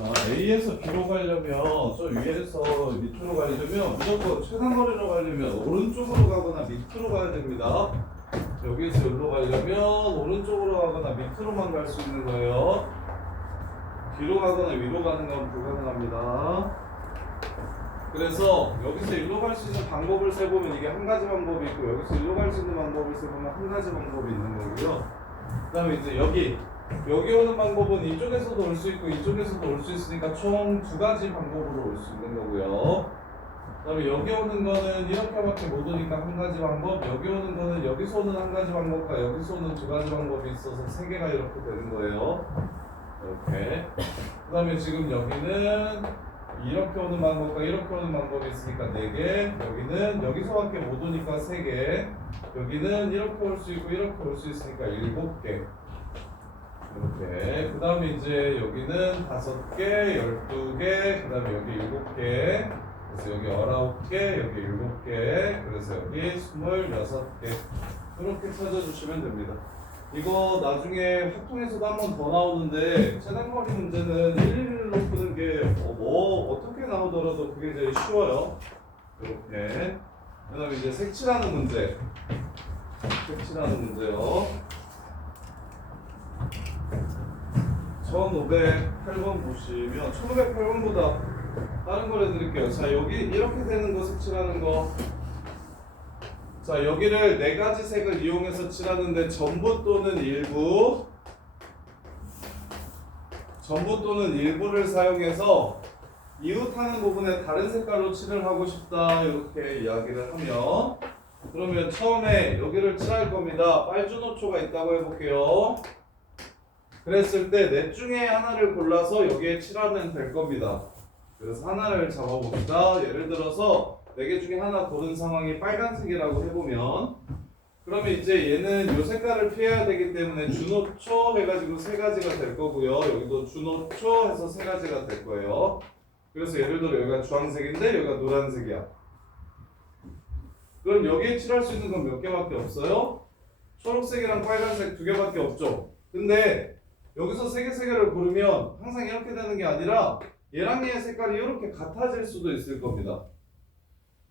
A에서 B로 가려면 저 위에서 밑으로 가려면 무조건 최단거리로 가려면 오른쪽으로 가거나 밑으로 가야 됩니다. 여기에서 여기로 가려면 오른쪽으로 가거나 밑으로만 갈 수 있는 거예요. 뒤로 가거나 위로 가는 건 불가능합니다. 그래서 여기서 일로 갈 수 있는 방법을 세보면 이게 한 가지 방법이 있고, 여기서 일로 갈 수 있는 방법을 세보면 한 가지 방법이 있는 거고요. 그 다음에 이제 여기 오는 방법은 이쪽에서도 올 수 있고 이쪽에서도 올 수 있으니까 총 두 가지 방법으로 올 수 있는 거고요. 그 다음에 여기 오는 거는 이렇게밖에 못 오니까 한 가지 방법, 여기 오는 거는 여기서 오는 한 가지 방법과 여기서 오는 두 가지 방법이 있어서 세 개가 이렇게 되는 거예요. 이렇게. 그 다음에 지금 여기는 이렇게 오는 방법과 이렇게 오는 방법이 있으니까 4개, 여기는 여기서밖에 못 오니까 3개, 여기는 이렇게 올 수 있고 이렇게 올 수 있으니까 7개. 이렇게. 그 다음에 이제 여기는 5개, 12개, 그 다음에 여기 7개, 그래서 여기 19개, 여기 7개, 그래서 여기 26개. 이렇게 찾아주시면 됩니다. 이거 나중에 확통에서도 한 번 더 나오는데, 최단거리 문제는 111로 푸는 게 어떻게 나오더라도 그게 제일 쉬워요. 이렇게. 그 다음에 이제 색칠하는 문제. 색칠하는 문제요. 1508번 보시면 1508번보다 다른 걸 해드릴게요. 자, 여기 이렇게 되는 거 색칠하는 거. 자, 여기를 4가지 색을 이용해서 칠하는데 전부 또는 일부를 사용해서 이웃하는 부분에 다른 색깔로 칠을 하고 싶다, 이렇게 이야기를 하면, 그러면 처음에 여기를 칠할 겁니다. 빨주노초가 있다고 해볼게요. 그랬을 때 넷 중에 하나를 골라서 여기에 칠하면 될 겁니다. 그래서 하나를 잡아봅시다. 예를 들어서 4개 중에 하나 고른 상황이 빨간색이라고 해보면, 그러면 이제 얘는 이 색깔을 피해야 되기 때문에 준호초 해가지고 3가지가 될 거고요. 여기도 준호초 해서 3가지가 될 거예요. 그래서 예를 들어 여기가 주황색인데 여기가 노란색이야. 그럼 여기에 칠할 수 있는 건 몇 개밖에 없어요? 초록색이랑 빨간색 2개밖에 없죠. 근데 여기서 3개를 고르면 항상 이렇게 되는 게 아니라 얘랑 얘의 색깔이 이렇게 같아질 수도 있을 겁니다.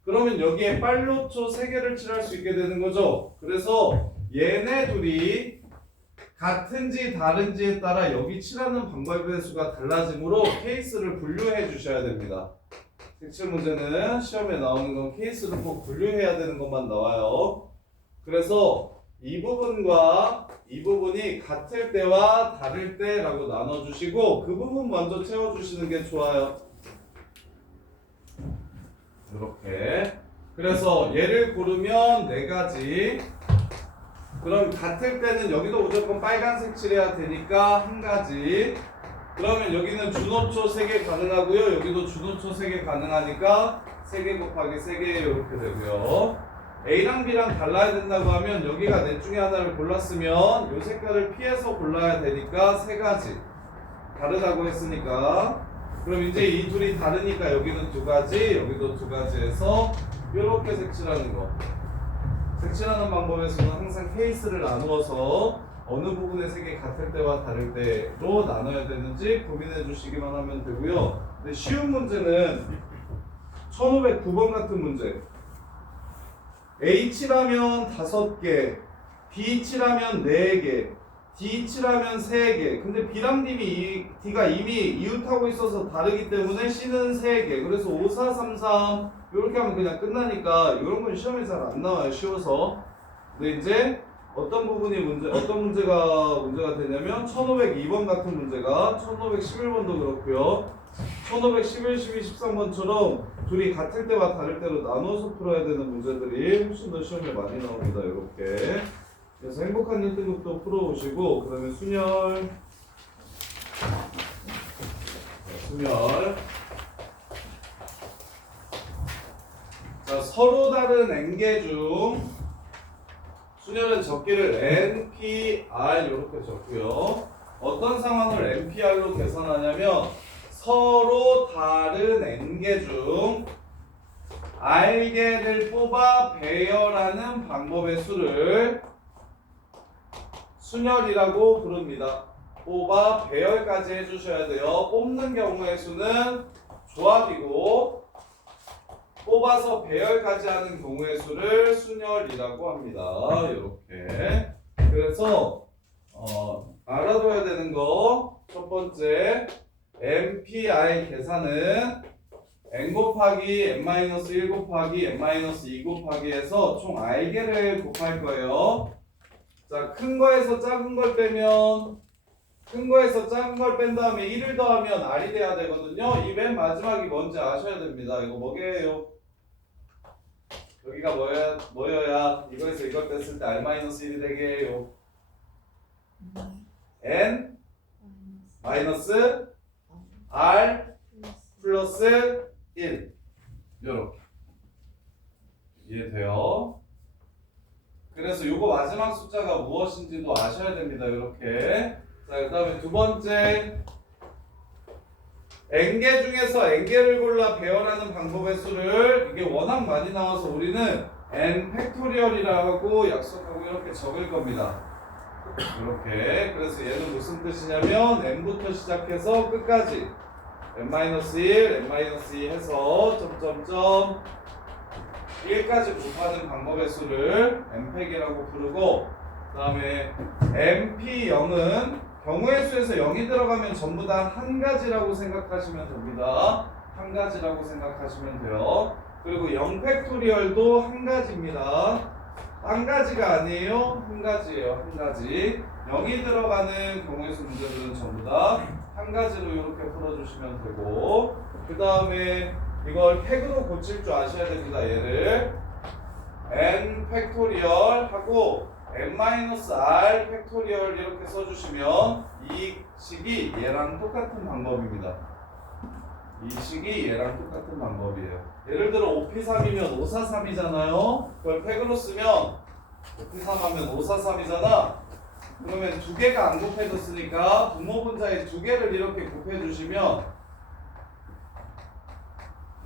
그러면 여기에 빨로초 3개를 칠할 수 있게 되는 거죠. 그래서 얘네 둘이 같은지 다른지에 따라 여기 칠하는 방법의 수가 달라지므로 케이스를 분류해 주셔야 됩니다. 색칠 문제는 시험에 나오는 건 케이스를 꼭 분류해야 되는 것만 나와요. 그래서 이 부분과 이 부분이 같을 때와 다를 때라고 나눠주시고 그 부분 먼저 채워주시는 게 좋아요. 이렇게. 그래서 얘를 고르면 4가지. 그럼 같을 때는 여기도 무조건 빨간색 칠해야 되니까 1가지. 그러면 여기는 준호초 3개 가능하고요. 여기도 준호초 3개 가능하니까 3개 곱하기 3개 이렇게 되고요. A랑 B랑 달라야 된다고 하면 여기가 넷 중에 하나를 골랐으면 이 색깔을 피해서 골라야 되니까 3가지. 다르다고 했으니까. 그럼 이제 이 둘이 다르니까 여기는 2가지, 여기도 2가지 해서 이렇게 색칠하는 거. 색칠하는 방법에서는 항상 케이스를 나누어서 어느 부분의 색이 같을 때와 다를 때로 나눠야 되는지 고민해 주시기만 하면 되고요. 근데 쉬운 문제는 1509번 같은 문제. H라면 5개, B치라면 4개, D치라면 3개. 근데 B랑 D가 이미 이웃하고 있어서 다르기 때문에 C는 3개. 그래서 5, 4, 3, 3 이렇게 하면 그냥 끝나니까 이런 건 시험에 잘 안 나와요. 쉬워서. 근데 이제 어떤 문제가 되냐면 1502번 같은 문제가 1511번도 그렇고요. 1511, 12, 13번처럼 둘이 같을 때와 다를 때로 나눠서 풀어야 되는 문제들이 훨씬 더 시험에 많이 나옵니다. 이렇게. 그래서 행복한 1등급도 풀어오시고, 그 다음에 순열. 자, 서로 다른 n개 중 순열은 적기를 n, p, r 이렇게 적고요. 어떤 상황을 npr로 계산하냐면 서로 다른 n개 중 r개를 뽑아 배열하는 방법의 수를 순열이라고 부릅니다. 뽑아 배열까지 해주셔야 돼요. 뽑는 경우의 수는 조합이고 뽑아서 배열까지 하는 경우의 수를 순열이라고 합니다. 이렇게. 그래서 알아둬야 되는 거 첫 번째 MPI 계산은 n 곱하기 n-1 곱하기 n-2 곱하기 해서 총 r개를 곱할 거예요. 자, 큰 거에서 작은 걸 빼면 큰 거에서 작은 걸 뺀 다음에 1을 더하면 r이 돼야 되거든요. 이 맨 마지막이 뭔지 아셔야 됩니다. 이거 뭐게요? 여기가 뭐여야 이거에서 이걸 뺐을 때 r-1이 되게 해요. n 마이너스 r 플러스 1 요렇게 이해돼요? 그래서 요거 마지막 숫자가 무엇인지도 아셔야 됩니다. 이렇게. 자, 그 다음에 두 번째 n개 중에서 n개를 골라 배열하는 방법의 수를 이게 워낙 많이 나와서 우리는 n 팩토리얼이라고 약속하고 이렇게 적을 겁니다. 이렇게. 그래서 얘는 무슨 뜻이냐면 n부터 시작해서 끝까지 n-1, n-2 해서 점점점 1까지 곱하는 방법의 수를 n팩이라고 부르고 그 다음에 np0은 경우의 수에서 0이 들어가면 전부 다 한 가지라고 생각하시면 됩니다. 한 가지라고 생각하시면 돼요. 그리고 0팩토리얼도 한 가지입니다. 한 가지가 아니에요. 한 가지예요. 한 가지. 0이 들어가는 경우의 수 문제들은 전부 다 한 가지로 이렇게 풀어주시면 되고 그 다음에 이걸 팩으로 고칠 줄 아셔야 됩니다. 얘를 n 팩토리얼 하고 n-r 팩토리얼 이렇게 써주시면 이 식이 얘랑 똑같은 방법입니다. 이 식이 얘랑 똑같은 방법이에요. 예를 들어 5p3이면 543이잖아요. 그걸 팩으로 쓰면 5p3 하면 543이잖아. 그러면 두 개가 안 곱해졌으니까 분모분자에 두 개를 이렇게 곱해주시면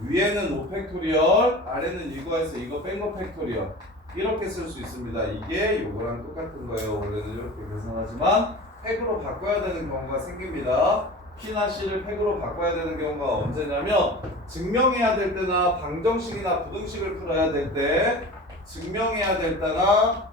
위에는 5팩토리얼, 아래는 이거에서 이거 뺀 거 팩토리얼 이렇게 쓸 수 있습니다. 이게 요거랑 똑같은 거예요. 원래는 이렇게 계산하지만 팩으로 바꿔야 되는 경우가 생깁니다. P나 C를 팩으로 바꿔야 되는 경우가 언제냐면 증명해야 될 때나 방정식이나 부등식을 풀어야 될 때 증명해야 될 때나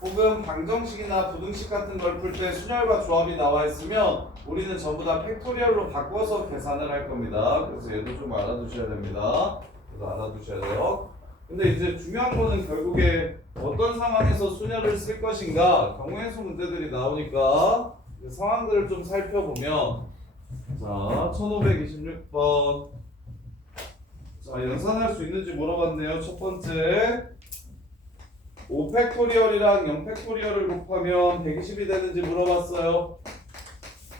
혹은 방정식이나 부등식 같은 걸 풀 때 순열과 조합이 나와 있으면 우리는 전부 다 팩토리얼로 바꿔서 계산을 할 겁니다. 그래서 얘도 좀 알아두셔야 됩니다. 그래서 알아두셔야 돼요. 근데 이제 중요한 거는 결국에 어떤 상황에서 순열을 쓸 것인가 경우의 수 문제들이 나오니까 상황들을 좀 살펴보면 자 1526번 자 연산할 수 있는지 물어봤네요. 첫 번째 5팩토리얼이랑 0팩토리얼을 곱하면 120이 되는지 물어봤어요.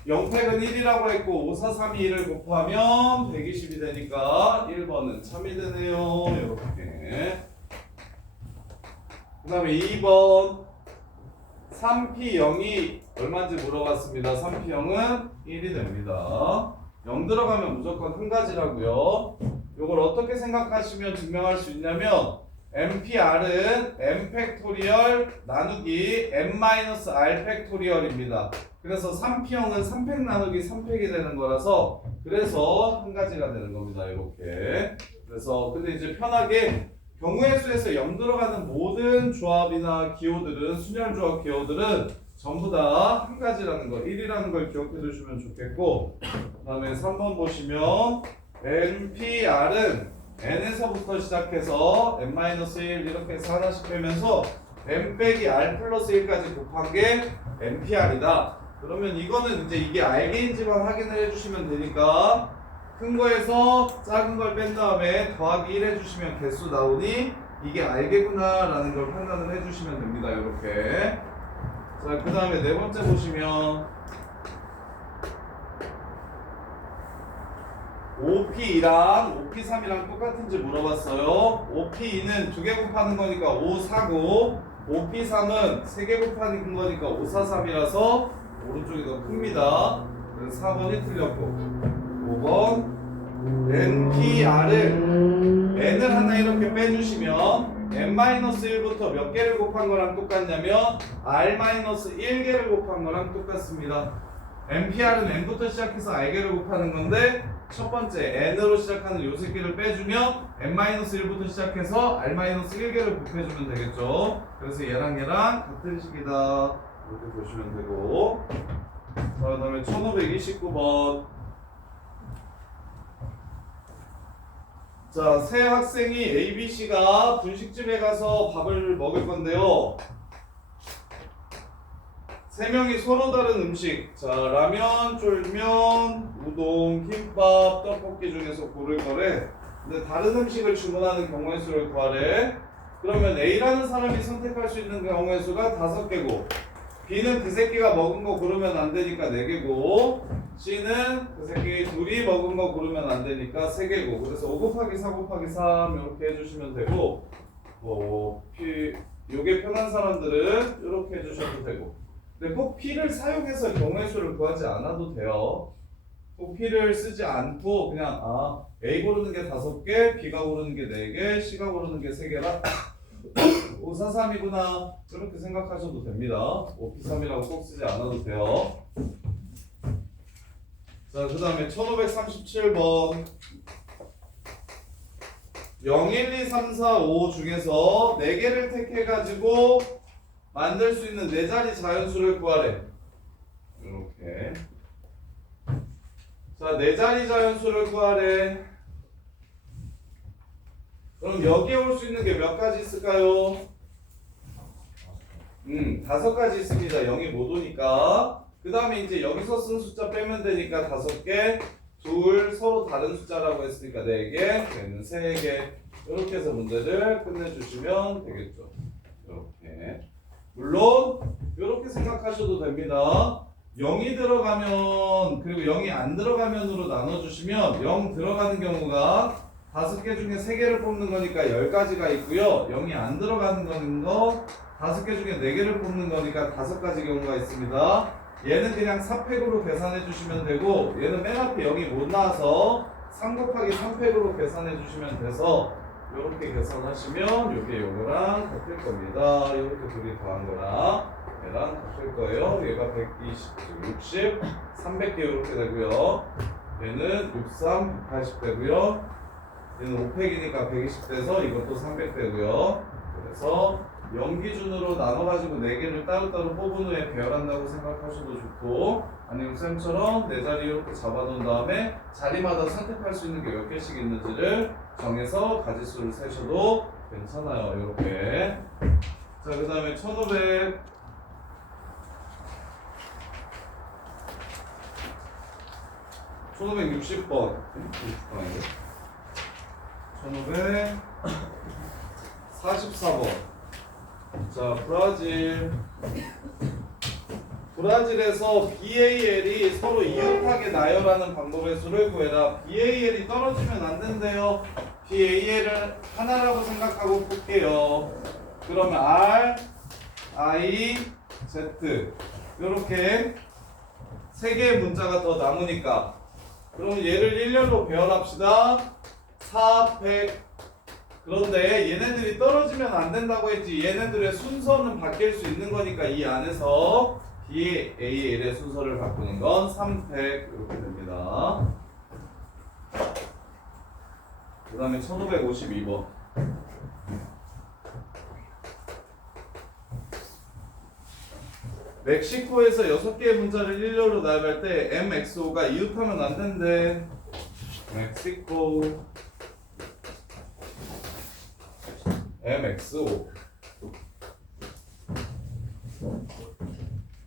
0팩은 1이라고 했고 5432를 곱하면 120이 되니까 1번은 참이 되네요. 이렇게. 그 다음에 2번 3p0이 얼마인지 물어봤습니다. 3p0은 1이 됩니다. 0 들어가면 무조건 한 가지라고요. 이걸 어떻게 생각하시면 증명할 수 있냐면 MPR은 n 팩토리얼 나누기 n-r 팩토리얼입니다. 그래서 3p형은 3팩 나누기 3팩이 되는 거라서 그래서 한 가지가 되는 겁니다. 이렇게. 그래서 근데 이제 편하게 경우의 수에서 0 들어가는 모든 조합이나 기호들은 순열 조합 기호들은 전부 다 한 가지라는 거 1이라는 걸 기억해 두시면 좋겠고 그 다음에 3번 보시면 NPR은 n에서부터 시작해서 n-1 이렇게 해서 하나씩 빼면서 n 빼기 r 플러스 1까지 곱한 게 npr이다. 그러면 이거는 이제 이게 r개인지만 확인을 해주시면 되니까 큰 거에서 작은 걸 뺀 다음에 더하기 1 해주시면 개수 나오니 이게 r개구나 라는 걸 판단을 해주시면 됩니다. 이렇게. 자, 그 다음에 네 번째 보시면 5p2랑 5p3이랑 똑같은지 물어봤어요. 5p2는 2개 곱하는 거니까 549 5p3은 3개 곱하는 거니까 543이라서 오른쪽이 더 큽니다. 그래서 4번이 틀렸고 5번 npr을 n을 하나 이렇게 빼주시면 n-1부터 몇 개를 곱한 거랑 똑같냐면 r-1개를 곱한 거랑 똑같습니다. NPR은 n부터 시작해서 r개를 곱하는 건데 첫 번째 n으로 시작하는 요 새끼를 빼주면 n-1부터 시작해서 r-1개를 곱해주면 되겠죠. 그래서 얘랑 같은 식이다 이렇게 보시면 되고, 자, 그 다음에 1529번. 자, 새 학생이 ABC가 분식집에 가서 밥을 먹을 건데요. 세 명이 서로 다른 음식, 자, 라면, 쫄면, 우동, 김밥, 떡볶이 중에서 고를 거래. 근데 다른 음식을 주문하는 경우의 수를 구하래. 그러면 A라는 사람이 선택할 수 있는 경우의 수가 5개고, B는 그 새끼가 먹은 거 고르면 안 되니까 4개고, C는 그 새끼 둘이 먹은 거 고르면 안 되니까 3개고, 그래서 5 곱하기 4 곱하기 3 이렇게 해주시면 되고, 요게 편한 사람들은 이렇게 해주셔도 되고. 근데 꼭 P를 사용해서 경우의 수를 구하지 않아도 돼요. 꼭 P를 쓰지 않고 그냥 A 고르는 게 5개, B가 고르는 게 4개, C가 고르는 게 3개라 5, 4, 3이구나 이렇게 생각하셔도 됩니다. 5, P, 3이라고 꼭 쓰지 않아도 돼요. 자, 그 다음에 1537번 0, 1, 2, 3, 4, 5 중에서 4개를 택해가지고 만들 수 있는 4자리 자연수를 구하래. 이렇게. 자, 4자리 자연수를 구하래. 그럼 여기에 올 수 있는 게 몇 가지 있을까요? 5가지 있습니다. 0이 못 오니까. 그 다음에 이제 여기서 쓴 숫자 빼면 되니까 5개, 둘, 서로 다른 숫자라고 했으니까 4개, 얘는 3개. 이렇게 해서 문제를 끝내주시면 되겠죠. 이렇게. 물론 이렇게 생각하셔도 됩니다. 0이 들어가면 그리고 0이 안 들어가면으로 나눠주시면 0 들어가는 경우가 5개 중에 3개를 뽑는 거니까 10가지가 있고요. 0이 안 들어가는 거 5개 중에 4개를 뽑는 거니까 5가지 경우가 있습니다. 얘는 그냥 4팩으로 계산해 주시면 되고, 얘는 맨 앞에 0이 못 나와서 3 곱하기 3팩으로 계산해 주시면 돼서 이렇게 계산하시면 이게 요거랑 같을 겁니다. 이렇게 둘이 더한 거랑 얘랑 같을 거예요. 얘가 120, 60, 300개 이렇게 되고요. 얘는 63, 180 되고요. 얘는 5팩이니까 120 돼서 이것도 300 되고요. 그래서 0 기준으로 나눠가지고 4개를 따로따로 뽑은 후에 배열한다고 생각하셔도 좋고, 아니면 쌤처럼 4자리 이렇게 잡아놓은 다음에 자리마다 선택할 수 있는 게 몇 개씩 있는지를 정해서 가지수를 세셔도 괜찮아요. 이렇게. 자, 그 다음에 1560번 1544번. 자, 브라질에서 BAL이 서로 이웃하게 나열하는 방법의 수를 구해라. BAL이 떨어지면 안 된대요. BAL을 하나라고 생각하고 볼게요. 그러면 R, I, Z 이렇게 3개의 문자가 더 남으니까, 그럼 얘를 일렬로 배열합시다. 4, 100. 그런데 얘네들이 떨어지면 안 된다고 했지. 얘네들의 순서는 바뀔 수 있는 거니까 이 안에서 BAL의 순서를 바꾸는 건 3팩 이렇게 됩니다. 그 다음에 1552번. 멕시코에서 6개의 문자를 일렬로 나열할 때 MXO가 이웃하면 안 된대. 멕시코 MXO.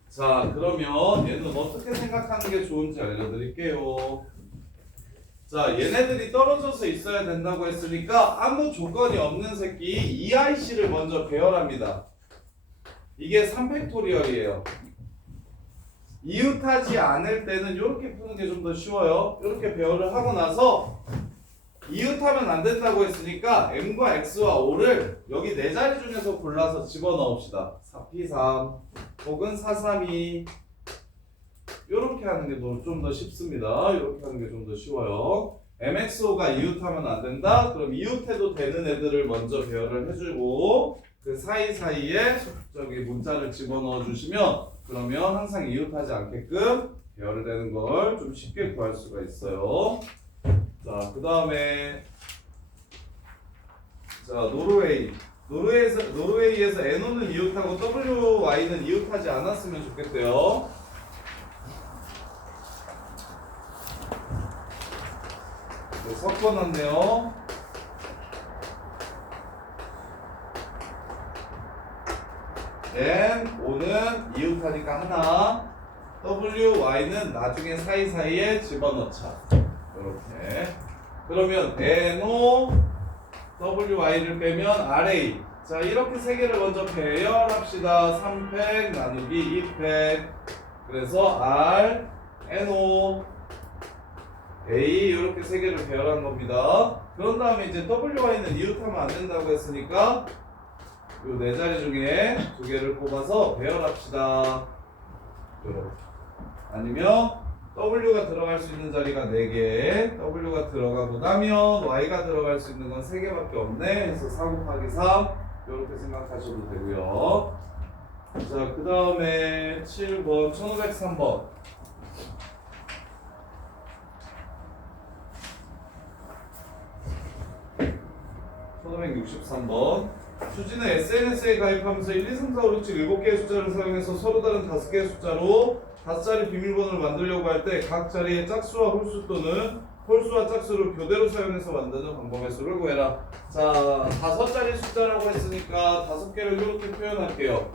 자, 그러면 얘는 어떻게 생각하는 게 좋은지 알려드릴게요. 자, 얘네들이 떨어져서 있어야 된다고 했으니까 아무 조건이 없는 새끼 EIC를 먼저 배열합니다. 이게 3팩토리얼이에요. 이웃하지 않을 때는 이렇게 푸는 게 좀 더 쉬워요. 이렇게 배열을 하고 나서 이웃하면 안 된다고 했으니까 M과 X와 O를 여기 4자리 중에서 골라서 집어넣읍시다. 4P3 혹은 432 이렇게 하는 게 좀 더 쉽습니다. 이렇게 하는 게 좀 더 쉬워요. MXO가 이웃하면 안 된다? 그럼 이웃해도 되는 애들을 먼저 배열을 해주고 그 사이사이에 저기 문자를 집어넣어 주시면 그러면 항상 이웃하지 않게끔 배열되는 걸 좀 쉽게 구할 수가 있어요. 자, 그 다음에 자, 노르웨이에서 NO는 이웃하고 WY는 이웃하지 않았으면 좋겠대요. 네, 섞어놨네요. NO는 이웃하니까 하나, WY는 나중에 사이사이에 집어넣자. 이렇게. 그러면 NO, WY를 빼면 RA. 자, 이렇게 세 개를 먼저 배열합시다. 3팩 나누기 2팩. 그래서 R, NO, A 이렇게 세 개를 배열한 겁니다. 그런 다음에 이제 WY는 이웃하면 안 된다고 했으니까 요 네 자리 중에 두 개를 뽑아서 배열합시다. 이렇게. 아니면 W가 들어갈 수 있는 자리가 4개, W가 들어가고 나면 Y가 들어갈 수 있는 건 3개밖에 없네. 그래서 4 곱하기 3 이렇게 생각하셔도 되고요. 자, 그 다음에 7번 1503번. 수지는 SNS에 가입하면서 1, 2, 3, 4, 5, 6, 7, 7개의 숫자를 사용해서 서로 다른 5개의 숫자로 5자리 비밀번호를 만들려고 할 때 각 자리의 짝수와 홀수 또는 홀수와 짝수를 교대로 사용해서 만드는 방법의 수를 구해라. 자, 5자리 숫자라고 했으니까 5개를 이렇게 표현할게요.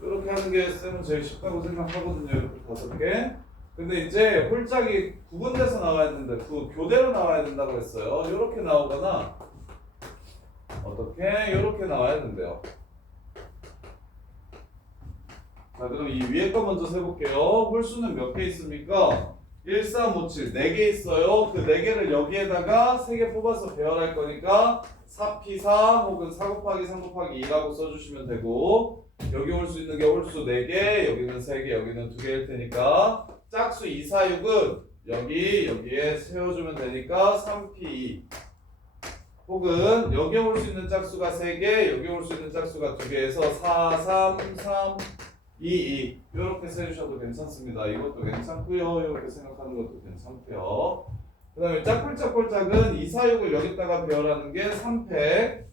이렇게 하는 게 쌤은 제일 쉽다고 생각하거든요. 이렇게 5개. 근데 이제 홀짝이 구분돼서 나와야 되는데 그 교대로 나와야 된다고 했어요. 이렇게 나오거나 어떻게? 이렇게 나와야 된대요. 자, 그럼 이 위에 거 먼저 세볼게요. 홀수는 몇 개 있습니까? 1, 3, 5, 7 4개 있어요. 그 4개를 여기에다가 3개 뽑아서 배열할 거니까 4P4 혹은 4 곱하기 3 곱하기 2라고 써주시면 되고, 여기 올 수 있는 게 홀수 4개, 여기는 3개, 여기는 2개일 테니까 짝수 2, 4, 6은 여기에 세워주면 되니까 3P2 혹은 여기 올 수 있는 짝수가 3개, 여기 올 수 있는 짝수가 2개에서 4, 3, 3, 2, 2 이렇게 세주셔도 괜찮습니다. 이것도 괜찮고요. 이렇게 생각하는 것도 괜찮고요. 그 다음에 짝꼴짝꼴짝은 2, 4, 6을 여기다가 배열하는 게 3팩.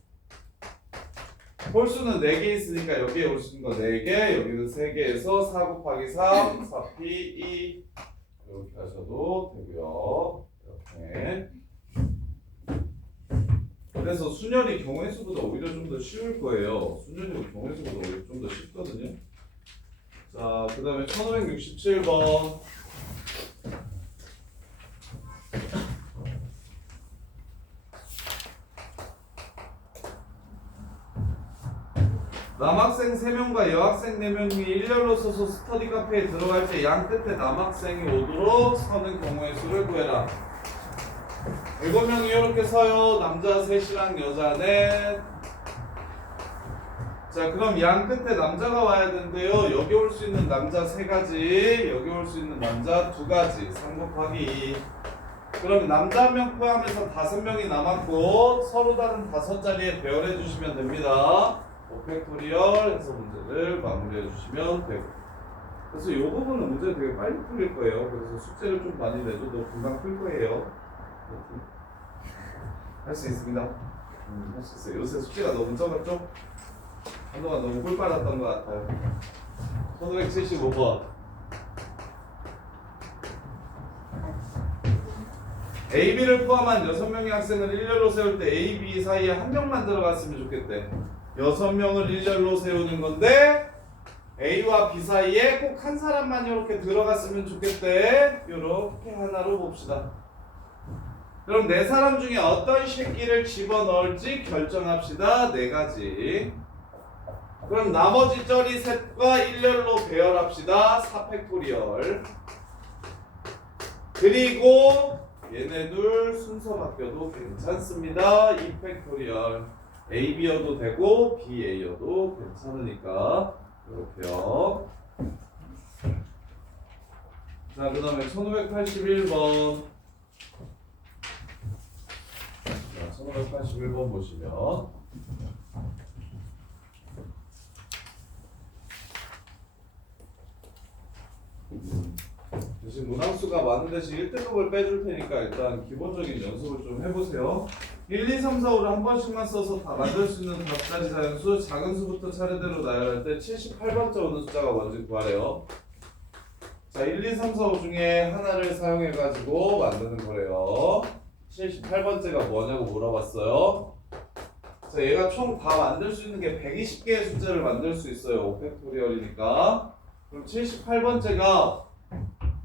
홀수는 4개 있으니까 여기에 올 수 있는 거 4개, 여기는 3개에서 4 곱하기 3, 4P, 2 이렇게 하셔도 되고요. 이렇게. 그래서 순열이 경우의 수보다 오히려 좀 더 쉬울 거예요. 순열이 경우의 수보다 오히려 좀 더 쉽거든요. 자, 그 다음에 1567번. 남학생 3명과 여학생 4명이 일렬로 서서 스터디 카페에 들어갈 때 양 끝에 남학생이 오도록 서는 경우의 수를 구해라. 7명이 이렇게 서요. 남자 셋이랑 여자 넷. 자, 그럼 양 끝에 남자가 와야 되는데요. 여기 올 수 있는 남자 3가지, 여기 올 수 있는 남자 2가지. 3 곱하기 2. 그럼 남자 1명 포함해서 5명이 남았고 서로 다른 5자리에 배열해 주시면 됩니다. 5팩토리얼 해서 문제를 마무리해 주시면 되고. 그래서 이 부분은 문제 되게 빨리 풀릴 거예요. 그래서 숙제를 좀 많이 내줘도 금방 풀 거예요. 할 수 있습니다. 할 수 있어요. 요새 숙제가 너무 적었죠? 한동안 너무 꿀 빨았던 것 같아요. 1575번. A, B를 포함한 6명의 학생을 일렬로 세울 때 A, B 사이에 1명만 들어갔으면 좋겠대. 6명을 일렬로 세우는 건데 A와 B 사이에 꼭 한 사람만 이렇게 들어갔으면 좋겠대. 이렇게 하나로 봅시다. 그럼 4사람 중에 어떤 새끼를 집어넣을지 결정합시다. 4가지. 그럼 나머지 쩌리 셋과 일렬로 배열합시다. 4팩토리얼. 그리고 얘네들 순서 바뀌어도 괜찮습니다. 2팩토리얼. A, B여도 되고 B, A여도 괜찮으니까 이렇게요. 자, 그 다음에 1581번. 자, 1581번 보시면 지금 문항수가 많은 대신 1등급을 빼줄 테니까 일단 기본적인 연습을 좀 해보세요. 1, 2, 3, 4, 5를 한 번씩만 써서 다 만들 수 있는 5가지 자연수, 작은 수부터 차례대로 나열할 때 78번째 오는 숫자가 뭔지 구하래요. 자, 1, 2, 3, 4, 5 중에 하나를 사용해가지고 만드는 거래요. 78번째가 뭐냐고 물어봤어요. 자, 얘가 총 다 만들 수 있는 게 120개의 숫자를 만들 수 있어요. 5팩토리얼이니까. 그럼 78번째가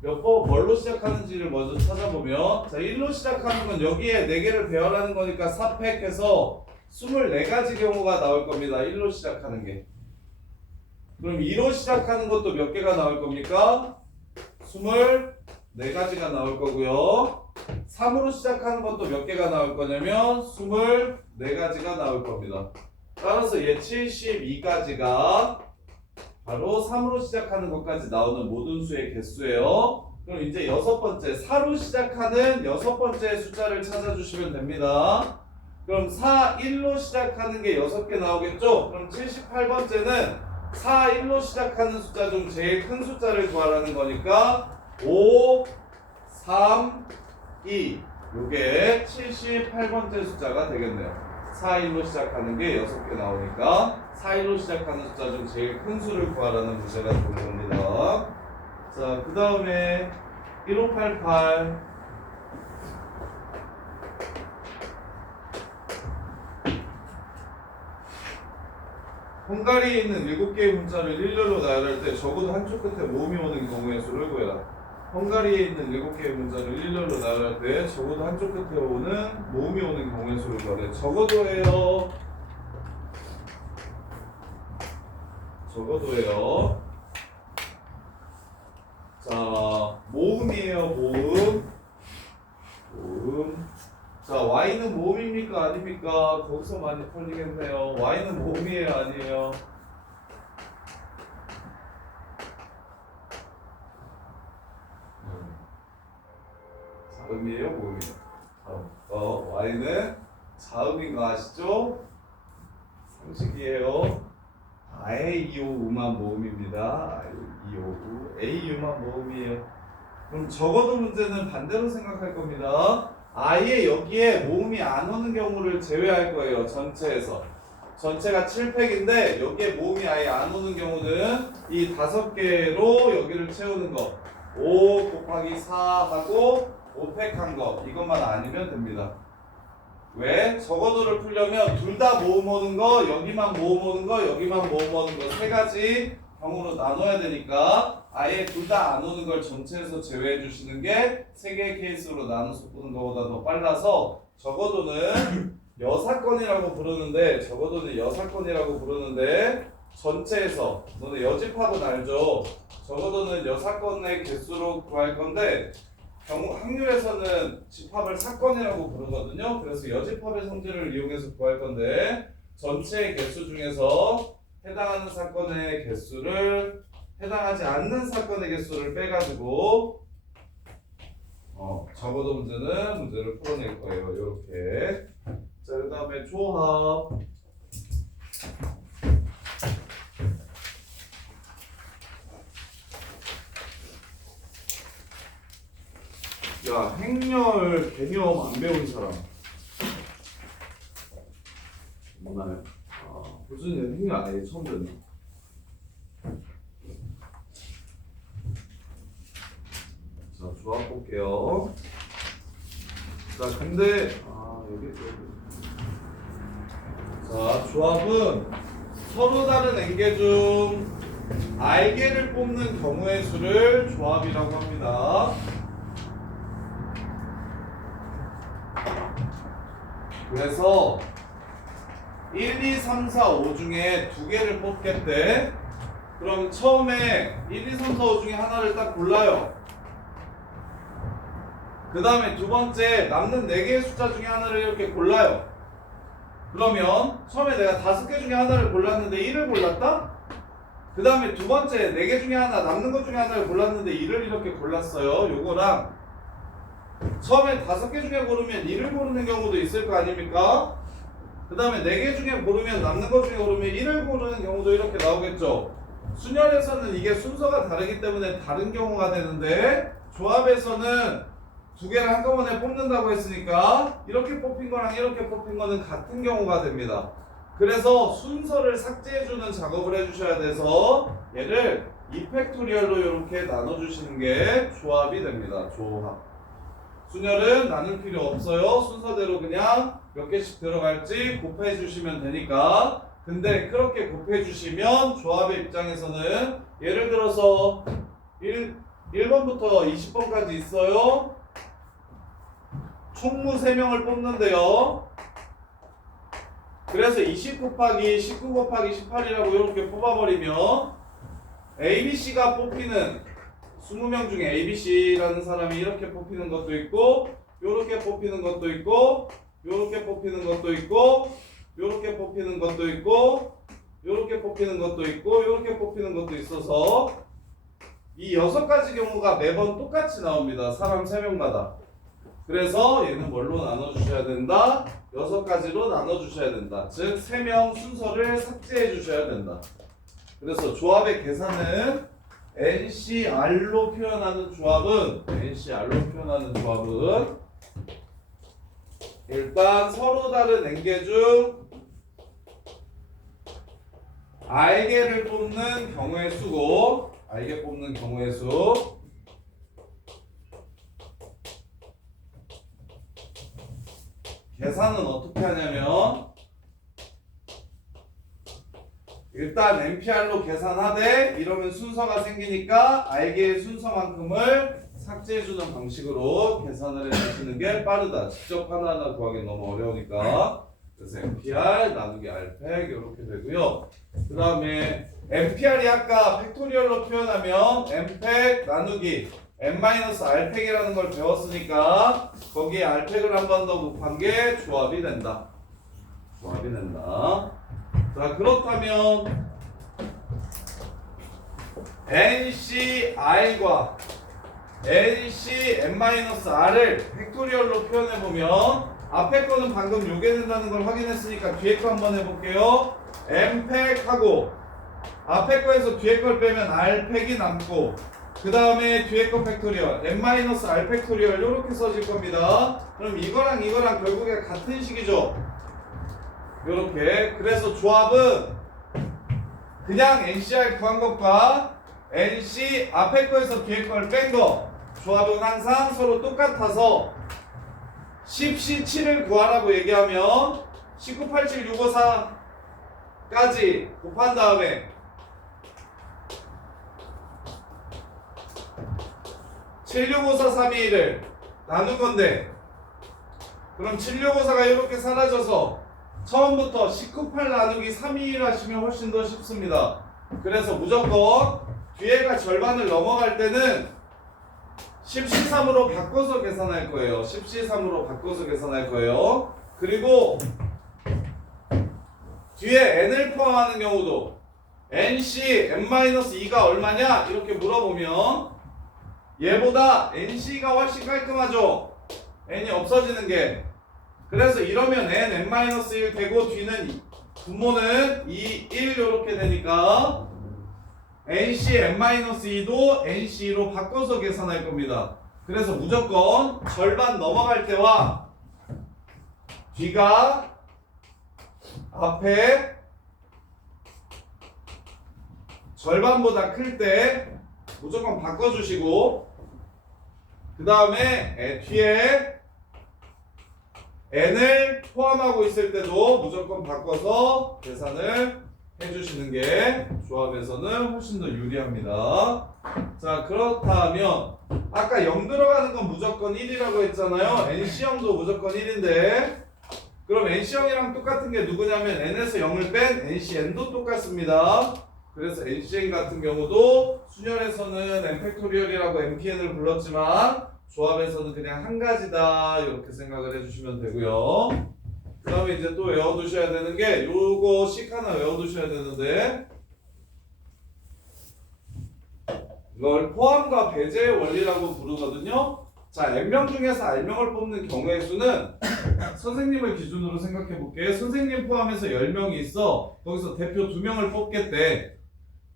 뭘로 시작하는지를 먼저 찾아보면, 자, 1로 시작하는 건 여기에 4개를 배열하는 거니까 4팩해서 24가지 경우가 나올 겁니다. 1로 시작하는 게. 그럼 2로 시작하는 것도 몇 개가 나올 겁니까? 24가지가 나올 거고요. 3으로 시작하는 것도 몇 개가 나올 거냐면 24가지가 나올 겁니다. 따라서 얘 72가지가 바로 3으로 시작하는 것까지 나오는 모든 수의 개수예요. 그럼 이제 6번째 4로 시작하는 6번째 숫자를 찾아주시면 됩니다. 그럼 4, 1로 시작하는 게 6개 나오겠죠? 그럼 78번째는 4, 1로 시작하는 숫자 중 제일 큰 숫자를 구하라는 거니까 5, 3, 2 요게 78번째 숫자가 되겠네요. 4, 1로 시작하는 게 6개 나오니까 4, 1로 시작하는 숫자 중 제일 큰 수를 구하라는 문제가 되는 겁니다. 자, 그 다음에 1588 헝가리에 있는 7개의 문자를 일렬로 나열할 때 적어도 한쪽 끝에 모음이 오는 경우의 수를 구해라. 헝가리에 있는 7개의 문자를 일렬로 나열할 때 적어도 한쪽 끝에 오는 모음이 오는 경우의 수를 구하래. 적어도예요. 적어도예요. 자, 모음이에요. 모음. 자, y는 모음입니까? 아닙니까? 거기서 많이 털리겠네요. y는 모음이에요? 아니에요? 자음이에요? 모음이에요? 자음. y는 자음인 거 아시죠? 상식이에요. 아에이오우만 모음입니다. 아에이오우. 에이유만 모음이에요. 그럼 적어도 문제는 반대로 생각할 겁니다. 아예 여기에 모음이 안 오는 경우를 제외할 거예요. 전체에서. 전체가 7팩인데 여기에 모음이 아예 안 오는 경우는 이 5개로 여기를 채우는 거. 5 곱하기 4 하고 5팩 한 거. 이것만 아니면 됩니다. 왜? 적어도를 풀려면 둘 다 모음 오는 거, 여기만 모음 오는 거, 여기만 모음 오는 거 3가지 경우로 나눠야 되니까 아예 둘 다 안 오는 걸 전체에서 제외해 주시는 게 3개의 케이스로 나눠서 푸는 것보다 더 빨라서 적어도는 여사건이라고 부르는데 전체에서 너네 여집합은 알죠? 적어도는 여사건의 개수로 구할 건데 확률에서는 집합을 사건이라고 부르거든요. 그래서 여집합의 성질을 이용해서 구할 건데 전체의 개수 중에서 해당하는 사건의 개수를 해당하지 않는 사건의 개수를 빼가지고 적어도 문제를 풀어낼 거예요. 이렇게. 자, 그 다음에 조합. 야, 행렬 개념 안 배운 사람 뭐나요? 호준이는 행렬 아예 처음 듣나? 자, 조합 볼게요. 자, 근데 여기. 자, 조합은 서로 다른 n개 중 r개를 뽑는 경우의 수를 조합이라고 합니다. 그래서 1, 2, 3, 4, 5 중에 2개를 뽑겠대. 그럼 처음에 1, 2, 3, 4, 5 중에 하나를 딱 골라요. 그 다음에 두 번째 남는 4개의 숫자 중에 하나를 이렇게 골라요. 그러면 처음에 내가 5개 중에 하나를 골랐는데 1을 골랐다? 그 다음에 두 번째 4개 중에 하나 남는 것 중에 하나를 골랐는데 1을 이렇게 골랐어요. 요거랑 처음에 5개 중에 고르면 1을 고르는 경우도 있을 거 아닙니까? 그 다음에 4개 중에 고르면 남는 것 중에 고르면 1을 고르는 경우도 이렇게 나오겠죠. 순열에서는 이게 순서가 다르기 때문에 다른 경우가 되는데 조합에서는 두 개를 한꺼번에 뽑는다고 했으니까 이렇게 뽑힌 거랑 이렇게 뽑힌 거는 같은 경우가 됩니다. 그래서 순서를 삭제해주는 작업을 해주셔야 돼서 얘를 2팩토리얼로 이렇게 나눠주시는 게 조합이 됩니다. 조합. 순열은 나눌 필요 없어요. 순서대로 그냥 몇 개씩 들어갈지 곱해 주시면 되니까. 근데 그렇게 곱해 주시면 조합의 입장에서는 예를 들어서 1번부터 20번까지 있어요. 총무 3명을 뽑는데요. 그래서 20 곱하기 19 곱하기 18이라고 이렇게 뽑아버리면 ABC가 뽑히는 20명 중에 ABC라는 사람이 이렇게 뽑히는 것도 있고 요렇게 뽑히는 것도 있고 요렇게 뽑히는 것도 있고 요렇게 뽑히는 것도 있고 요렇게 뽑히는 것도 있고 요렇게 뽑히는 것도 있어서 이 6가지 경우가 매번 똑같이 나옵니다. 사람 3명마다. 그래서 얘는 뭘로 나눠주셔야 된다? 6가지로 나눠주셔야 된다. 즉 3명 순서를 삭제해 주셔야 된다. 그래서 조합의 계산은 NCR로 표현하는 조합은 일단 서로 다른 N개 중 R개를 뽑는 경우의 수고 R개 뽑는 경우의 수 계산은 어떻게 하냐면 일단 NPR로 계산하되 이러면 순서가 생기니까 R개의 순서만큼을 삭제해주는 방식으로 계산을 해주시는 게 빠르다. 직접 하나하나 구하기 너무 어려우니까. 그래서 NPR 나누기 R팩 이렇게 되고요. 그 다음에 NPR이 아까 팩토리얼로 표현하면 N팩 나누기 N-R팩이라는 걸 배웠으니까 거기에 R팩을 한 번 더 곱한 게 조합이 된다. 조합이 된다. 자, 그렇다면 NCR과 NCN-R을 팩토리얼로 표현해보면 앞에 거는 방금 요게 된다는 걸 확인했으니까 뒤에 거 한번 해볼게요. N팩하고 앞에 거에서 뒤에 걸 빼면 R팩이 남고 그 다음에 뒤에 거 팩토리얼 N-R 팩토리얼 이렇게 써질 겁니다. 그럼 이거랑 이거랑 결국에 같은 식이죠. 요렇게. 그래서 조합은 그냥 NCR 구한 것과 NC 앞에 거에서 뒤에 걸 뺀 거 조합은 항상 서로 똑같아서 10C7을 구하라고 얘기하면 1987654까지 곱한 다음에 7654321을 나눈 건데 그럼 76554가 이렇게 사라져서 처음부터 198 나누기 321 하시면 훨씬 더 쉽습니다. 그래서 무조건 뒤에가 절반을 넘어갈 때는 10C3으로 바꿔서 계산할 거예요. 10C3으로 바꿔서 계산할 거예요. 그리고 뒤에 n을 포함하는 경우도 NC n-2가 얼마냐 이렇게 물어보면 얘보다 NC가 훨씬 깔끔하죠. n이 없어지는 게. 그래서 이러면 n, n-1 되고 뒤는 분모는 2, 1 이렇게 되니까 NC n-2도 NC로 바꿔서 계산할 겁니다. 그래서 무조건 절반 넘어갈 때와 뒤가 앞에 절반보다 클 때 무조건 바꿔주시고 그 다음에 뒤에 n을 포함하고 있을 때도 무조건 바꿔서 계산을 해주시는 게 조합에서는 훨씬 더 유리합니다. 자, 그렇다면 아까 0 들어가는 건 무조건 1이라고 했잖아요. NC형도 무조건 1인데 그럼 NC형이랑 똑같은 게 누구냐면 n에서 0을 뺀 NCn도 똑같습니다. 그래서 NCn 같은 경우도 순열에서는 n팩토리얼이라고 NPn을 불렀지만 조합에서는 그냥 한 가지다 이렇게 생각을 해주시면 되고요. 그 다음에 이제 또 외워두셔야 되는 게 요거 식 하나 외워두셔야 되는데 이걸 포함과 배제의 원리라고 부르거든요. 자, n명 중에서 r명을 뽑는 경우의 수는 선생님을 기준으로 생각해 볼게요. 선생님 포함해서 10명이 있어. 거기서 대표 2명을 뽑겠대.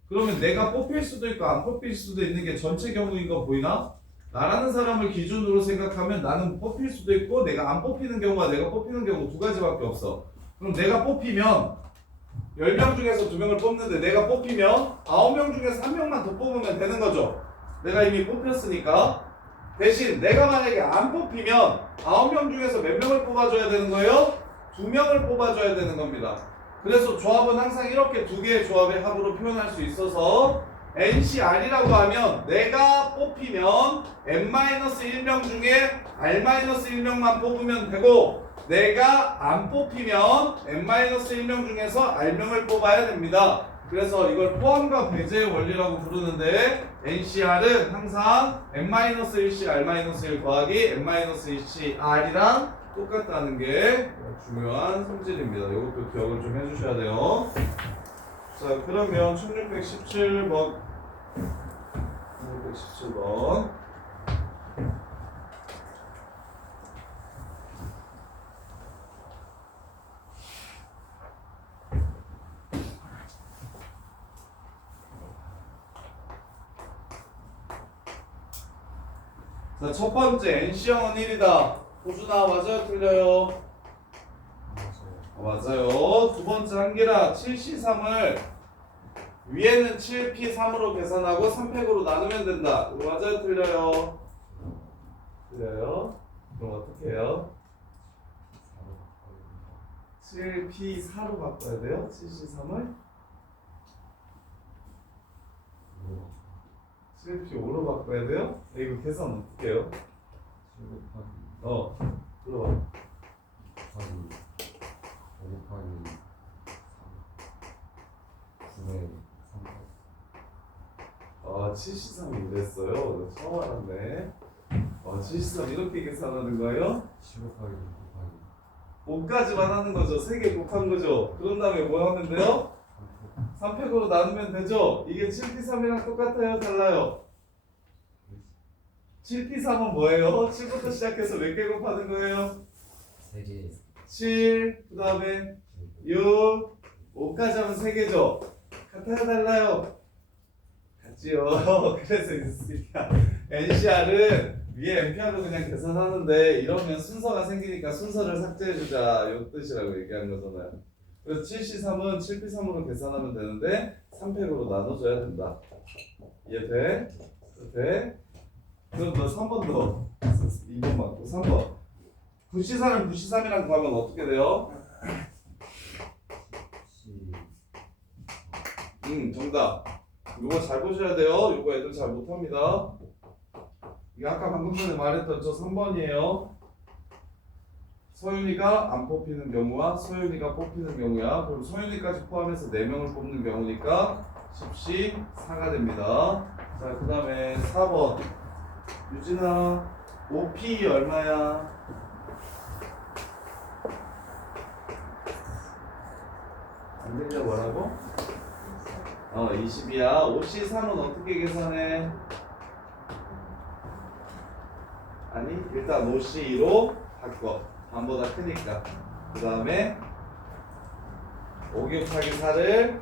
그러면 내가 뽑힐 수도 있고 안 뽑힐 수도 있는 게 전체 경우인 거 보이나? 나라는 사람을 기준으로 생각하면 나는 뽑힐 수도 있고 내가 안 뽑히는 경우와 내가 뽑히는 경우 두 가지밖에 없어. 그럼 내가 뽑히면 10명 중에서 2명을 뽑는데 내가 뽑히면 9명 중에서 1명만 더 뽑으면 되는 거죠. 내가 이미 뽑혔으니까. 대신 내가 만약에 안 뽑히면 9명 중에서 몇 명을 뽑아줘야 되는 거예요? 2명을 뽑아줘야 되는 겁니다. 그래서 조합은 항상 이렇게 두 개의 조합의 합으로 표현할 수 있어서 NCR이라고 하면 내가 뽑히면 N-1명 중에 R-1명만 뽑으면 되고 내가 안 뽑히면 N-1명 중에서 R명을 뽑아야 됩니다. 그래서 이걸 포함과 배제의 원리라고 부르는데 NCR은 항상 N-1C R-1 더하기 N-1C R이랑 똑같다는 게 중요한 성질입니다. 이것도 기억을 좀 해주셔야 돼요. 자, 그러면 1617번 1617번 자, 첫 번째 NC형은 1이다. 호준아 맞아요? 틀려요? 맞아요. 두 번째 한기라 7C3을 위에는 7P3으로 계산하고 3팩으로 나누면 된다. 이거 맞아요? 틀려요? 틀려요? 그럼 어떻게 해요? 7P4로 바꿔야 돼요? 7C3을? 7P5로 바꿔야 돼요? 이거 계산 어떻게 해요? 불러봐. 7C3이 이랬어요. 처음 알았네. 7C3 이렇게 계산하는 거예요? 5까지만 하는 거죠. 3개 곱한 거죠. 그런 다음에 뭐 하면 돼요? 3팩으로 나누면 되죠? 이게 7P3이랑 똑같아요? 달라요? 7P3은 뭐예요? 7부터 시작해서 몇 개 곱하는 거예요? 3개. 7, 그 다음에 6, 5까지 하면 3개죠? 같아요? 달라요? 같지요. 그래서 있으니까 NCR은 위에 NPR로 그냥 계산하는데 이러면 순서가 생기니까 순서를 삭제해주자 이 뜻이라고 얘기한 거잖아요. 그래서 7C3은 7P3으로 계산하면 되는데 3팩으로 나눠줘야 된다. 이해돼? 돼? 그럼 너 3번 더 2번 맞고 3번 9C3을 9C3이랑 구하면 어떻게 돼요? 정답. 이거 잘 보셔야 돼요. 이거 애들 잘 못합니다. 이게 아까 방금 전에 말했던 저 3번이에요. 서윤이가 안 뽑히는 경우와 서윤이가 뽑히는 경우야. 그럼 서윤이까지 포함해서 4명을 뽑는 경우니까 10시 4가 됩니다. 자, 그 다음에 4번 유진아 5P 얼마야? 안 들려 뭐라고? 20이야. 5C3은 어떻게 계산해? 아니 일단 5C2로 바꿔. 반보다 크니까. 그 다음에 5 곱하기 4를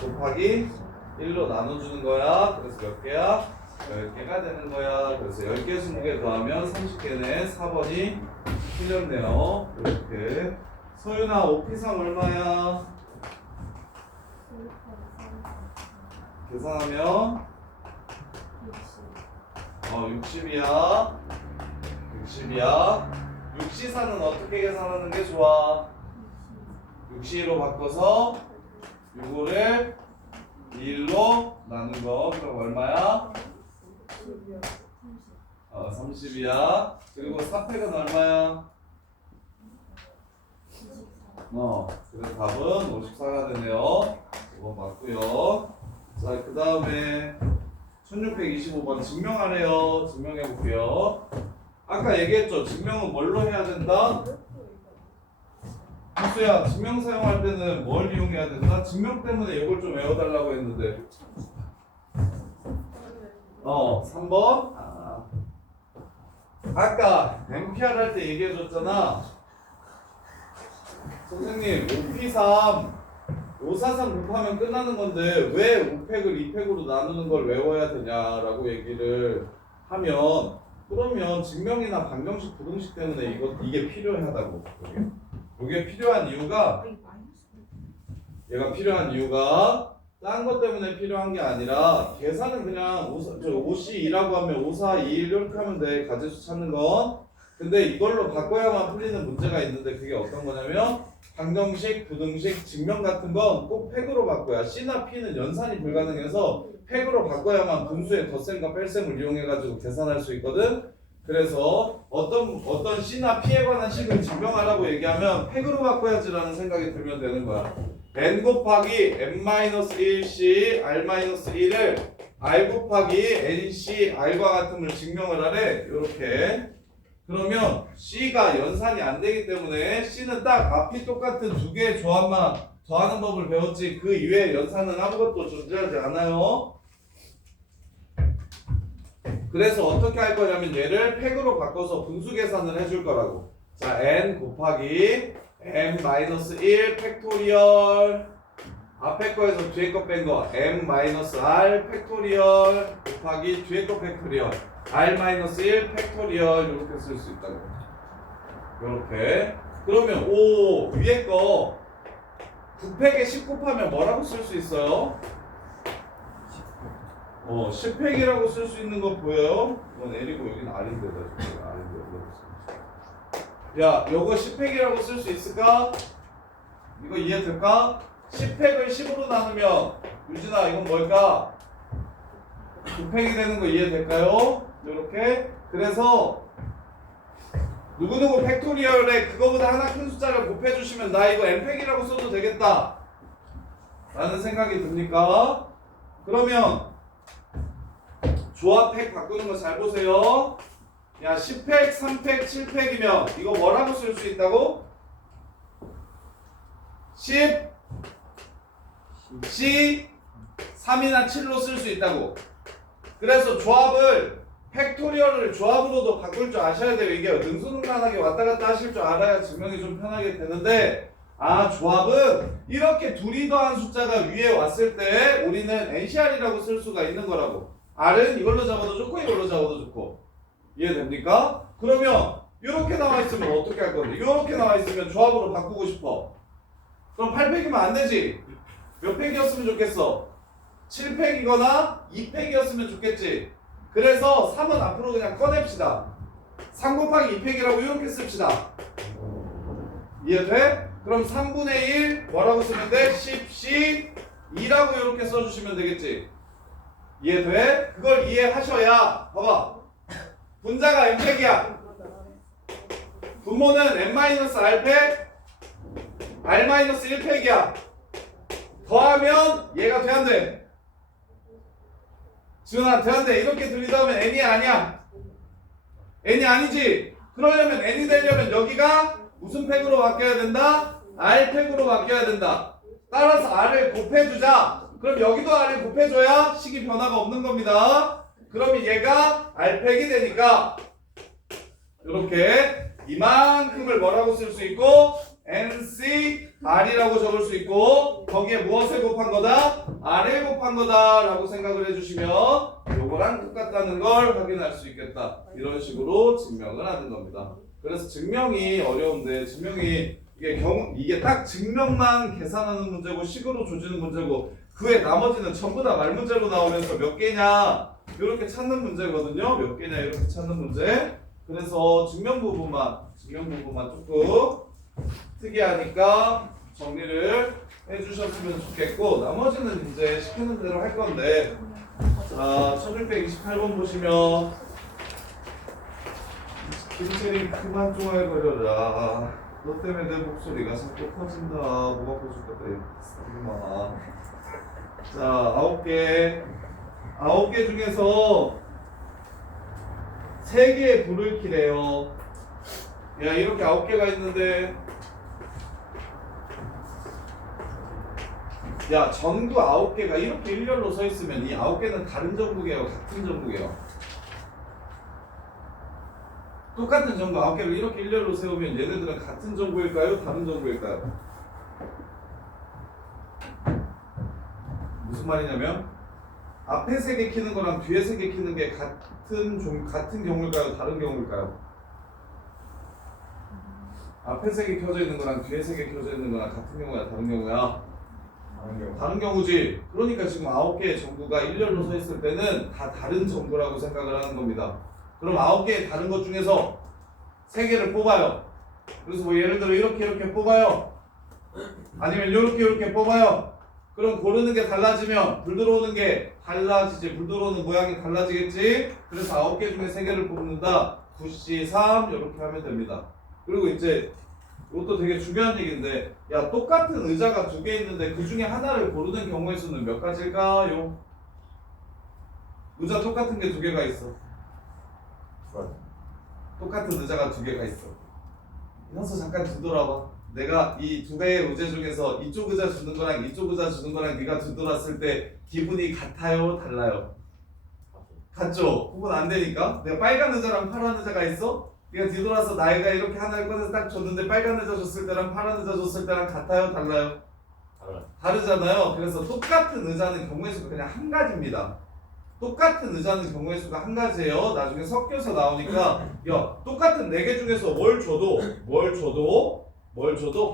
곱하기 1로 나눠주는 거야. 그래서 몇 개야? 10개가 되는 거야. 그래서 10개, 20개 더하면 30개네. 4번이 틀렸네요. 이렇게. 소윤아 5P3 얼마야? 계산하면 60이야. 60이야. 6C4는 어떻게 계산하는 게 좋아? 6C2로 바꿔서 6을 2로 나눈 거. 그럼 얼마야? 30이야. 그리고 4팩은 얼마야? 그래서 답은 54가 되네요. 이거 맞고요. 자, 그 다음에 1625번 증명하래요. 증명해 볼게요. 아까 얘기했죠. 증명은 뭘로 해야 된다? 한수야, 증명 사용할 때는 뭘 이용해야 된다? 증명 때문에 이걸 좀 외워달라고 했는데 3번? 아까 NPR 할 때 얘기해줬잖아. 선생님 5P3 543 곱하면 끝나는 건데 왜 5팩을 2팩으로 나누는 걸 외워야 되냐라고 얘기를 하면 그러면 증명이나 방정식, 부등식 때문에 이게 필요하다고. 이게 필요한 이유가 얘가 필요한 이유가 딴 것 때문에 필요한 게 아니라 계산은 그냥 5C2라고 하면 5, 4, 2, 1 이렇게 하면 돼. 가지수 찾는 건. 근데 이걸로 바꿔야만 풀리는 문제가 있는데 그게 어떤 거냐면 방정식, 부등식, 증명 같은 건 꼭 팩으로 바꿔야 C나 P는 연산이 불가능해서 팩으로 바꿔야만 분수의 덧셈과 뺄셈을 이용해가지고 계산할 수 있거든. 그래서 어떤 C나 P에 관한 식을 증명하라고 얘기하면 팩으로 바꿔야지라는 생각이 들면 되는 거야. n 곱하기 n-1c r-1을 r 곱하기 nc r과 같음을 증명을 하래. 이렇게. 그러면 C가 연산이 안 되기 때문에 C는 딱 앞이 똑같은 두 개의 조합만 더하는 법을 배웠지 그 이외의 연산은 아무것도 존재하지 않아요. 그래서 어떻게 할 거냐면 얘를 팩으로 바꿔서 분수 계산을 해줄 거라고. 자, n 곱하기 m-1 팩토리얼 앞에 거에서 뒤에 거 뺀 거 m-r 팩토리얼 곱하기 뒤에 거 팩토리얼 r-1 팩토리얼 이렇게 쓸 수 있다고. 이렇게. 그러면 오 위에 거 9팩에 10 곱하면 뭐라고 쓸 수 있어요? 10팩이라고 쓸 수 있는 거 보여요? 이건 L이고 여기는 R인데 야, 요거 10팩이라고 쓸 수 있을까? 이거 이해될까? 10팩을 10으로 나누면 유진아 이건 뭘까? 9팩이 되는 거 이해될까요? 요렇게. 그래서 누구누구 팩토리얼에 그거보다 하나 큰 숫자를 곱해주시면 나 이거 n팩이라고 써도 되겠다 라는 생각이 듭니까? 그러면 조합 팩 바꾸는 거 잘 보세요. 야 10팩, 3팩, 7팩이면 이거 뭐라고 쓸 수 있다고? 10, C, 3이나 7로 쓸 수 있다고. 그래서 조합을 팩토리얼을 조합으로도 바꿀 줄 아셔야 돼요. 이게 능수능란하게 왔다 갔다 하실 줄 알아야 증명이 좀 편하게 되는데 조합은 이렇게 둘이 더한 숫자가 위에 왔을 때 우리는 NCR이라고 쓸 수가 있는 거라고. R은 이걸로 잡아도 좋고 이걸로 잡아도 좋고. 이해됩니까? 그러면 이렇게 나와 있으면 어떻게 할 건데? 이렇게 나와 있으면 조합으로 바꾸고 싶어. 그럼 8팩이면 안 되지. 몇 팩이었으면 좋겠어? 7팩이거나 2팩이었으면 좋겠지. 그래서 3은 앞으로 그냥 꺼냅시다. 3 곱하기 2팩이라고 이렇게 씁시다. 이해돼? 그럼 3분의 1 뭐라고 쓰면 돼? 10C 2라고 이렇게 써주시면 되겠지. 이해돼? 그걸 이해하셔야 봐봐. 분자가 n팩이야. 분모는 n-r팩 r-1팩이야. 더하면 얘가 돼안돼? 지훈아 돼안돼? 이렇게 들리다면 n이 아니야. n이 아니지. 그러려면 n이 되려면 여기가 무슨 팩으로 바뀌어야 된다? r팩으로 바뀌어야 된다. 따라서 r을 곱해주자. 그럼 여기도 r을 곱해줘야 식이 변화가 없는 겁니다. 그러면 얘가 r팩이 되니까 이렇게 이만큼을 뭐라고 쓸 수 있고 NCR이라고 적을 수 있고 거기에 무엇을 곱한 거다? R을 곱한 거다 라고 생각을 해주시면 요거랑 똑같다는 걸 확인할 수 있겠다. 이런 식으로 증명을 하는 겁니다. 그래서 증명이 어려운데 증명이 이게 딱 증명만 계산하는 문제고 식으로 조지는 문제고 그 외 나머지는 전부 다 말문제로 나오면서 몇 개냐 이렇게 찾는 문제거든요. 몇 개냐 이렇게 찾는 문제. 그래서 증명 부분만 조금 특이하니까 정리를 해주셨으면 좋겠고 나머지는 이제 시키는 대로 할 건데 자 1628번 보시면 김채린 그만 중얼거려라. 너 때문에 내 목소리가 자꾸 커진다. 목 아파 죽겠다. 임마. 자 9개 중에서 3개의 불을 켜래요. 야 이렇게 9개가 있는데 야 전구 9개가 이렇게 일렬로 서 있으면 이 9개는 다른 전구예요? 같은 전구예요? 똑같은 전구 9개를 이렇게 일렬로 세우면 얘네들은 같은 전구일까요? 다른 전구일까요? 무슨 말이냐면 앞에 3개 키는 거랑 뒤에 3개 키는 게 같은 경우일까요? 다른 경우일까요? 앞에 3개 켜져 있는 거랑 뒤에 3개 켜져 있는 거랑 같은 경우야? 다른 경우야? 다른 경우지. 그러니까 지금 9개의 전구가 일렬로 서 있을 때는 다 다른 전구라고 생각을 하는 겁니다. 그럼 9개의 다른 것 중에서 3개를 뽑아요. 그래서 뭐 예를 들어 이렇게 뽑아요. 아니면 이렇게 뽑아요. 그럼 고르는 게 달라지면 불 들어오는 게 달라지지. 불 들어오는 모양이 달라지겠지. 그래서 9개 중에 3개를 뽑는다. 9C3 이렇게 하면 됩니다. 그리고 이제 이것도 되게 중요한 얘기인데, 야, 똑같은 의자가 2개 있는데 그 중에 하나를 고르는 경우의 수는 몇 가지일까요? 의자 똑같은 게 2개가 있어. 똑같은 의자가 2개가 있어. 현서 잠깐 뒤돌아봐. 내가 이 2개의 의자 중에서 이쪽 의자 주는 거랑 이쪽 의자 주는 거랑 네가 뒤돌았을 때 기분이 같아요? 달라요? 같죠? 구분 안 되니까. 내가 빨간 의자랑 파란 의자가 있어? 네가 뒤돌아서 나이가 이렇게 하나를 꺼내서 딱 줬는데 빨간 의자 줬을 때랑 파란 의자 줬을 때랑 같아요? 달라요? 다르잖아요. 그래서 똑같은 의자는 경우의 수가 그냥 한 가지입니다. 똑같은 의자는 경우의 수가 한 가지예요. 나중에 섞여서 나오니까 야, 똑같은 4개 중에서 뭘 줘도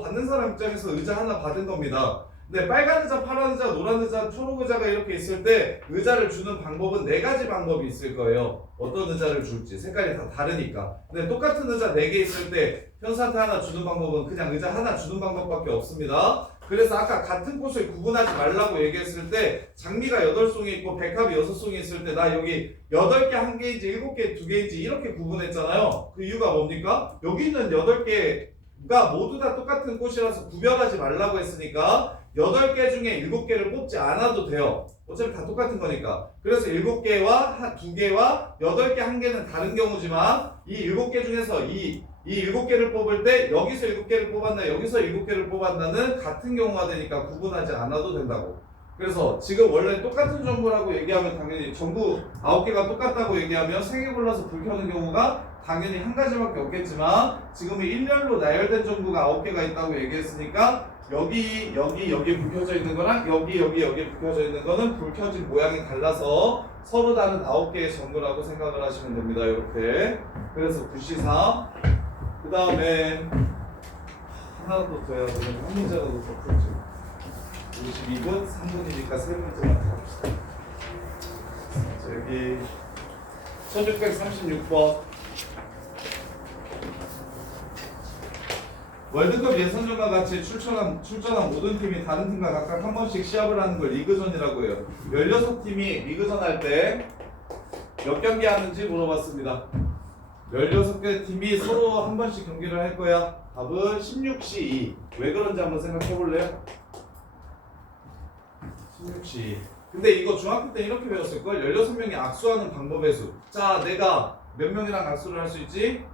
받는 사람 입장에서 의자 하나 받은 겁니다. 근데 빨간 의자, 파란 의자, 노란 의자, 초록 의자가 이렇게 있을 때 의자를 주는 방법은 4가지 방법이 있을 거예요. 어떤 의자를 줄지 색깔이 다 다르니까. 근데 똑같은 의자 4개 있을 때 현수한테 하나 주는 방법은 그냥 의자 하나 주는 방법밖에 없습니다. 그래서 아까 같은 꽃을 구분하지 말라고 얘기했을 때 장미가 8송이 있고 백합이 6송이 있을 때 나 여기 8개 1개인지 7개 2개인지 이렇게 구분했잖아요. 그 이유가 뭡니까? 여기 있는 8개가 모두 다 똑같은 꽃이라서 구별하지 말라고 했으니까 8개 중에 7개를 뽑지 않아도 돼요. 어차피 다 똑같은 거니까. 그래서 7개와 2개와 8개 1개는 다른 경우지만 이 7개 중에서 이 7개를 뽑을 때 여기서 7개를 뽑았나 여기서 7개를 뽑았나는 같은 경우가 되니까 구분하지 않아도 된다고. 그래서 지금 원래 똑같은 전구라고 얘기하면 당연히 전구 9개가 똑같다고 얘기하면 3개 골라서 불 켜는 경우가 당연히 한 가지밖에 없겠지만 지금은 일렬로 나열된 전구가 9개가 있다고 얘기했으니까 여기 불 켜져 있는 거랑 여기 불 켜져 있는 거는 불 켜진 모양이 달라서 서로 다른 9개의 전구라고 생각을 하시면 됩니다. 이렇게. 그래서 9C3 그 다음에 하나 더 더 해야 되는 한 문제라도 더 풀죠. 52분 3분이니까 3문제만 더 합시다. 자, 여기 1636번 월드컵 예선전과 같이 출전한 모든 팀이 다른 팀과 각각 한 번씩 시합을 하는 걸 리그전이라고 해요. 16팀이 리그전 할 때 몇 경기 하는지 물어봤습니다. 16개 팀이 서로 한 번씩 경기를 할 거야. 답은 16C2. 왜 그런지 한번 생각해 볼래요? 16C2. 근데 이거 중학교 때 이렇게 배웠을걸? 16명이 악수하는 방법의 수. 자, 내가 몇 명이랑 악수를 할 수 있지?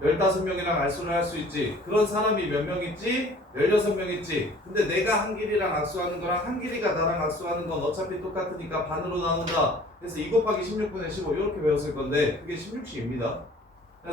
15명이랑 악수를 할 수 있지. 그런 사람이 몇 명 있지? 16명 있지. 근데 내가 한길이랑 악수하는 거랑 한길이가 나랑 악수하는 건 어차피 똑같으니까 반으로 나눈다. 그래서 2 곱하기 16분의 15 이렇게 배웠을 건데 그게 16C입니다.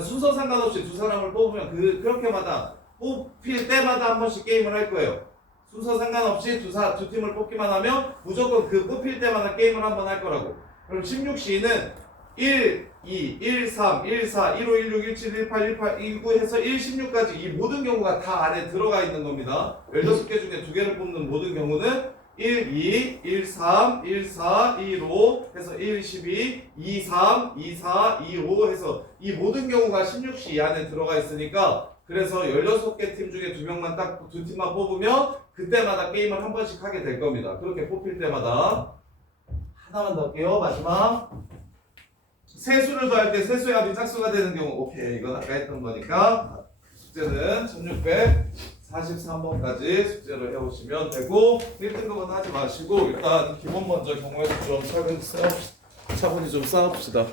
순서 상관없이 두 사람을 뽑으면 그렇게마다 뽑힐 때마다 한 번씩 게임을 할 거예요. 순서 상관없이 두 팀을 뽑기만 하면 무조건 그 뽑힐 때마다 게임을 한 번 할 거라고. 그럼 16C는 1, 2, 1, 3, 1, 4, 1, 5, 1, 6, 1, 7, 1, 8, 1, 8, 1, 9 해서 1, 16까지 이 모든 경우가 다 안에 들어가 있는 겁니다. 16개 중에 2개를 뽑는 모든 경우는 1, 2, 1, 3, 1, 4, 1, 5 해서 1, 12, 2, 3, 2, 4, 2, 5 해서 이 모든 경우가 16C 이 안에 들어가 있으니까 그래서 16개 팀 중에 2명만 딱 2팀만 뽑으면 그때마다 게임을 한 번씩 하게 될 겁니다. 그렇게 뽑힐 때마다. 하나만 더 할게요. 마지막. 세수를 더할 때 세수의 합이 짝수가 되는 경우. 오케이, 이건 아까 했던 거니까 숙제는 1643번까지 숙제를 해오시면 되고 1등급은 하지 마시고 일단 기본 먼저 경우에서 좀 차분히 좀 쌓아봅시다.